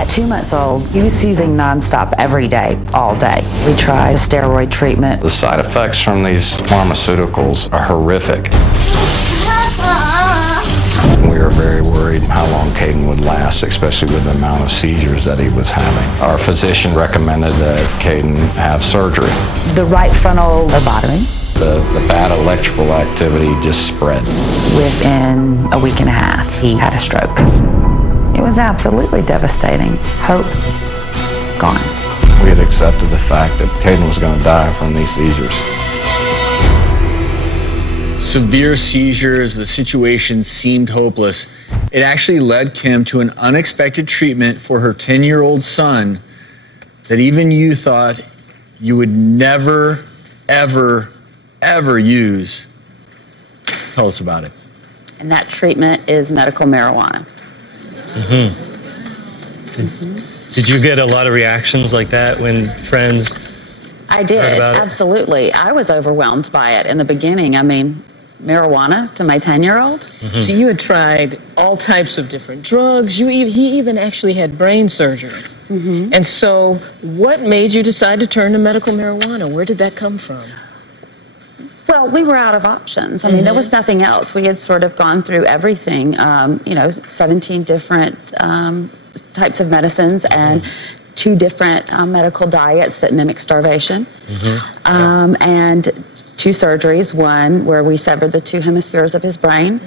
At 2 months old, he was seizing nonstop every day, all day. We tried steroid treatment. The side effects from these pharmaceuticals are horrific. We were very worried how long Caden would last, especially with the amount of seizures that he was having. Our physician recommended that Caden have surgery. The right frontal lobotomy. The bad electrical activity just spread. Within a week and a half, he had a stroke. It was absolutely devastating. Hope gone. We had accepted the fact that Caden was going to die from these seizures. Severe seizures, the situation seemed hopeless. It actually led Kim to an unexpected treatment for her 10-year-old son that even you thought you would never, ever, ever use. Tell us about it. And that treatment is medical marijuana. Did you get a lot of reactions like that when friends I did, heard about it? Absolutely. I was overwhelmed by it in the beginning. I mean, marijuana to my 10-year-old? So you had tried all types of different drugs. He even actually had brain surgery. And so what made you decide to turn to medical marijuana? Where did that come from? Well, we were out of options. I mean, there was nothing else. We had sort of gone through everything, 17 different types of medicines and 2 different medical diets that mimic starvation, and 2 surgeries, one where we severed the 2 hemispheres of his brain,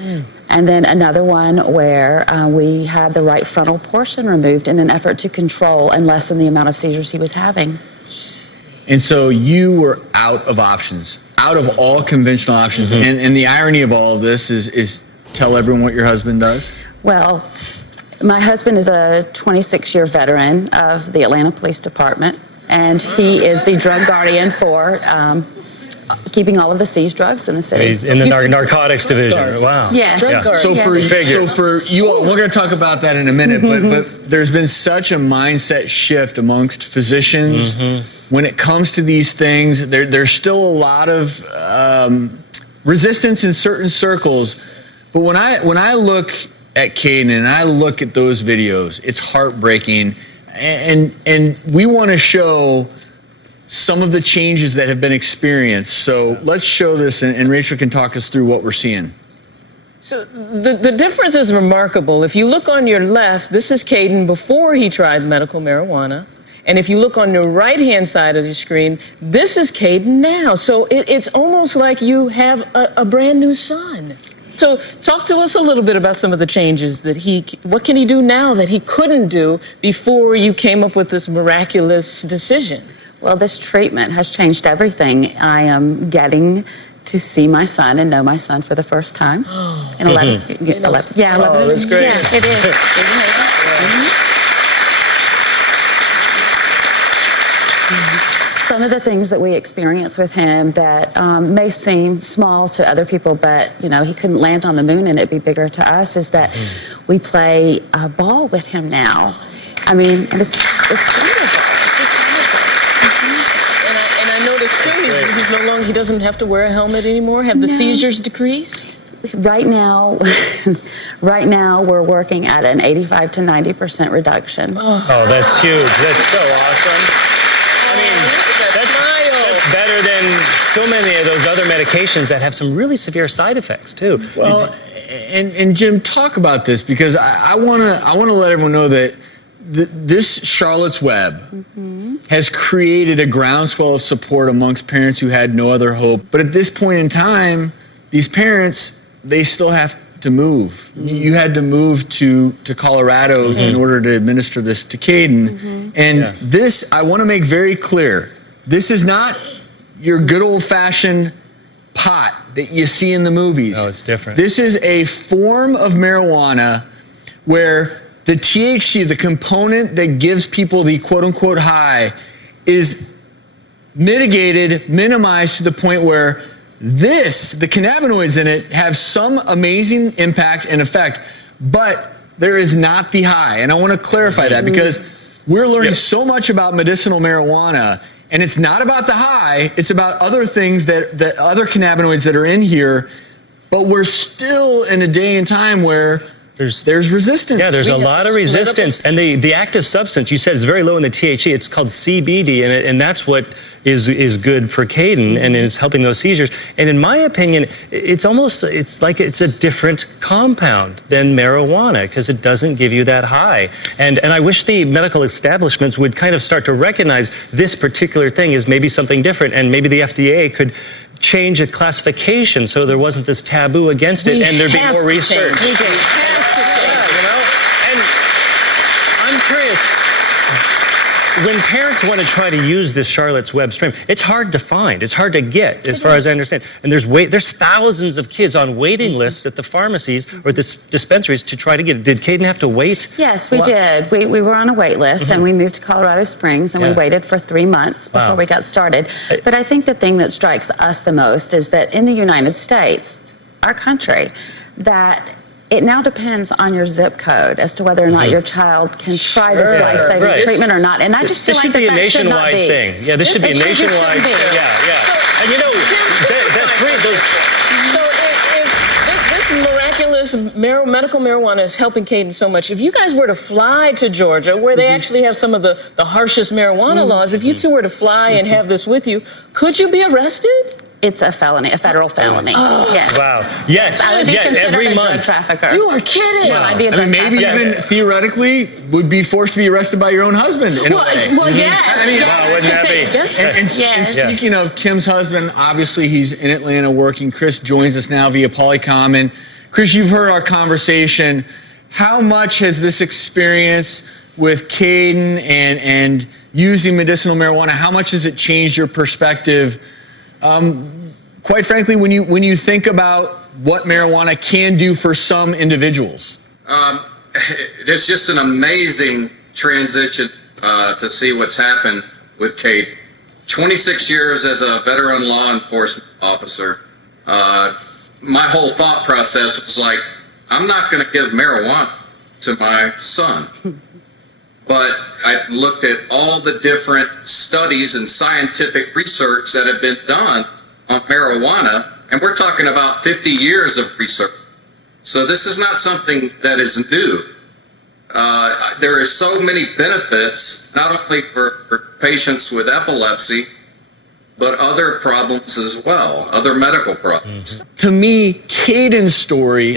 and then another one where we had the right frontal portion removed in an effort to control and lessen the amount of seizures he was having. And so you were out of options, out of all conventional options. And the irony of all of this is tell everyone what your husband does. Well, my husband is a 26-year veteran of the Atlanta Police Department, and he is the drug guardian for keeping all of the seized drugs in the city. He's in the narcotics division. Wow. Yes. So for you all, we're going to talk about that in a minute, but there's been such a mindset shift amongst physicians. When it comes to these things, there's still a lot of resistance in certain circles. But when I look at Caden and I look at those videos, it's heartbreaking. And we want to show some of the changes that have been experienced. So let's show this, and Rachel can talk us through what we're seeing. So the difference is remarkable. If you look on your left, this is Caden before he tried medical marijuana. And if you look on the right-hand side of the screen, this is Caden now. So it's almost like you have a brand new son. So talk to us a little bit about some of the changes that what can he do now that he couldn't do before you came up with this miraculous decision? Well, this treatment has changed everything. I am getting to see my son and know my son for the first time. In 11, yeah, 11. Oh, that's great. Yeah, it is. Some of the things that we experience with him that may seem small to other people, but he couldn't land on the moon and it'd be bigger to us, is that we play ball with him now. I mean, and it's wonderful. And I noticed too, he's no longer, he doesn't have to wear a helmet anymore. Have the seizures decreased? Right now, we're working at an 85 to 90% reduction. Oh, that's huge. That's so awesome. I mean, that's better than so many of those other medications that have some really severe side effects too. Well, and Jim, talk about this, because I want to let everyone know that this Charlotte's Web has created a groundswell of support amongst parents who had no other hope. But at this point in time, these parents, they still have to move. You had to move to Colorado in order to administer this to Caden. And this, I want to make very clear, this is not your good old-fashioned pot that you see in the movies. No, it's different. This is a form of marijuana where the THC, the component that gives people the quote-unquote high, is mitigated, minimized to the point where the cannabinoids in it have some amazing impact and effect, but there is not the high. And I want to clarify that, because we're learning so much about medicinal marijuana, and it's not about the high, it's about other things that other cannabinoids that are in here, but we're still in a day and time where there's resistance. Yeah, there's a lot of resistance. And the active substance, you said, is very low in the THC. It's called CBD, and that's what is good for Caden, and it's helping those seizures. And in my opinion, it's like it's a different compound than marijuana because it doesn't give you that high. And I wish the medical establishments would kind of start to recognize this particular thing is maybe something different, and maybe the FDA could change a classification so there wasn't this taboo against it, and there'd be more research. I'm curious, when parents want to try to use this Charlotte's Web strain, it's hard to find. It's hard to get, as far as I understand. And there's thousands of kids on waiting lists at the pharmacies or the dispensaries to try to get it. Did Caden have to wait? Yes, we did. We were on a wait list, and we moved to Colorado Springs, and we waited for 3 months before we got started. But I think the thing that strikes us the most is that in the United States, our country, that it now depends on your zip code as to whether or not your child can try this life-saving treatment or not. And I just feel like this should be a nationwide thing. Yeah, this should be a nationwide thing. Yeah. And you know, this miraculous medical marijuana is helping Caden so much. If you guys were to fly to Georgia, where they actually have some of the harshest marijuana laws, if you two were to fly and have this with you, could you be arrested? It's a felony, a federal felony. Yes. Wow. Yes. I would be considered every a month. drug trafficker. You are kidding. No, I'd be a drug maybe trafficker. even theoretically would be forced to be arrested by your own husband in a way. Well, yes. I mean, Wow, wouldn't that be? Yes. And speaking of Kim's husband, obviously he's in Atlanta working. Chris joins us now via Polycom. And Chris, you've heard our conversation. How much has this experience with Caden and using medicinal marijuana, how much has it changed your perspective? Quite frankly, when you think about what marijuana can do for some individuals. It's just an amazing transition to see what's happened with Kate. 26 years as a veteran law enforcement officer, my whole thought process was like, I'm not going to give marijuana to my son. But I looked at all the different studies and scientific research that have been done on marijuana, and we're talking about 50 years of research. So this is not something that is new. There are so many benefits, not only for patients with epilepsy, but other problems as well, other medical problems. To me, Caden's story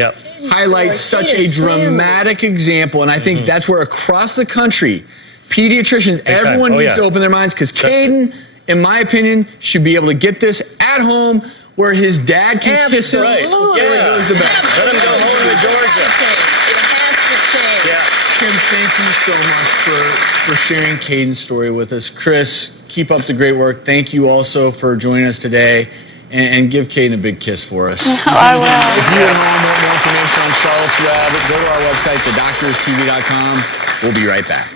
highlights such a dramatic example, and I think that's where across the country, pediatricians, everyone needs to open their minds, because Caden, in my opinion, should be able to get this at home where his dad can kiss him before he goes to bed. Let him go home to Georgia. It has to change. Kim, thank you so much for sharing Caden's story with us. Chris, keep up the great work. Thank you also for joining us today, and give Caden a big kiss for us. I will. If you want more information on Charlotte's Web, go to our website, TheDoctorstv.com. We'll be right back.